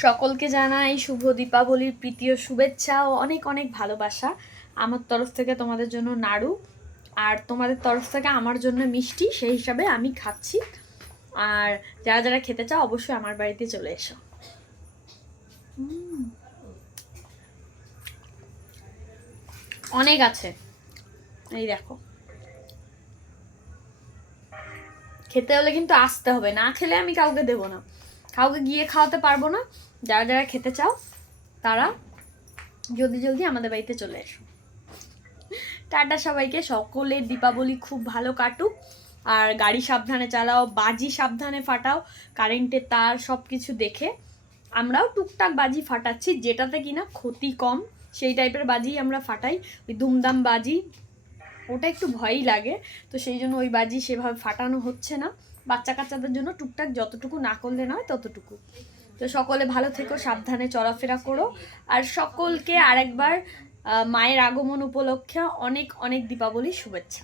সকলকে জানাই শুভ দীপাবলির প্রীতি ও শুভেচ্ছা ও অনেক অনেক ভালোবাসা। আমার তরফ থেকে তোমাদের জন্য নাড়ু, আর তোমাদের তরফ থেকে আমার জন্য মিষ্টি, সেই হিসাবে আমি খাচ্ছি। আর যারা যারা খেতে চাও অবশ্যই আমার বাড়িতে চলে এসো। অনেক আছে, এই দেখো। খেতে হলে কিন্তু আসতে হবে, না খেলে আমি কাউকে দেবো না, কাউকে গিয়ে খাওয়াতে পারবো না। যারা যারা খেতে চাও তারা জলদি জলদি আমাদের বাড়িতে চলে এসো। টাটা সবাইকে, সকলের দীপাবলি খুব ভালো কাটুক। আর গাড়ি সাবধানে চালাও, বাজি সাবধানে ফাটাও, কারেন্টের তার সব কিছু দেখে। আমরাও টুকটাক বাজি ফাটাচ্ছি, যেটাতে কিনা ক্ষতি কম সেই টাইপের বাজি আমরা ফাটাই। ওই ধুমধাম বাজি ওটা একটু ভয়ই লাগে, তো সেই জন্য ওই বাজি সেভাবে ফাটানো হচ্ছে না। বাচ্চা কাচ্চাদের জন্য টুকটাক যতটুকু না করলে নয় ততটুকু। তো সকলে ভালো থেকো, সাবধানে চলাফেরা করো। আর সকলকে আরেকবার মায়ের আগমন উপলক্ষে অনেক অনেক দীপাবলির শুভেচ্ছা।